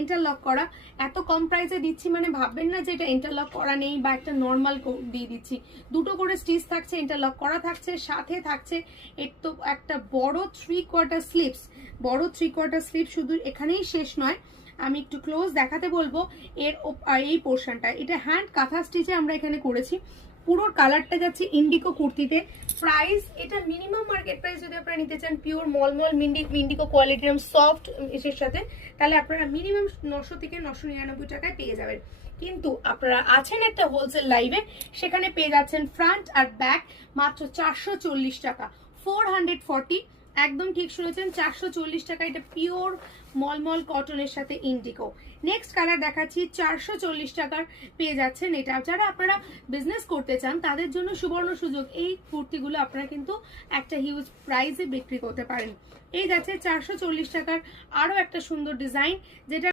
Interlock করা। এত কম প্রাইসে দিচ্ছি মানে ভাববেন না যে এটা ইন্টারলক করা নেই বা একটা নর্মাল দিয়ে দিচ্ছি। দুটো করে স্টিচ থাকছে, ইন্টারলক করা থাকছে, সাথে থাকছে এর তো একটা বড় 3/4 স্লিপস। বড় 3/4 স্লিপ শুধু এখানেই শেষ নয়, আমি একটু ক্লোজ দেখাতে বলবো এর এই পোর্শনটা। এটা হ্যান্ড কাঁথা স্টিচে আমরা এখানে করেছি। পুরো কালারটা যাচ্ছে ইন্ডিগো কুর্তিতে। প্রাইস এটা মিনিমাম মার্কেট প্রাইস যদি আপনারা নিতে চান পিওর মলমল ইন্ডিগো কোয়ালিটি সফট এর সাথে, তাহলে আপনারা মিনিমাম 900 থেকে 999 টাকায় পেয়ে যাবেন। কিন্তু আপনারা আছেন একটা হোলসেল লাইভে, সেখানে পেয়ে যাচ্ছেন ফ্রন্ট আর ব্যাক মাত্র 440 টাকা, 440। একদম ঠিক শুনেছেন, 440 টাকা। এটা পিওর মলমল কটনের সাথে ইন্ডিগো। নেক্সট কালার দেখাচ্ছি, 440 টাকার পেয়ে যাচ্ছেন এটা। যারা আপনারা বিজনেস করতে চান তাদের জন্য সুবর্ণ সুযোগ, এই কুর্তিগুলো আপনারা কিন্তু একটা হিউজ প্রাইসে বিক্রি করতে পারেন। এই যাচ্ছে 440 টাকার আরো একটা সুন্দর ডিজাইন, যেটা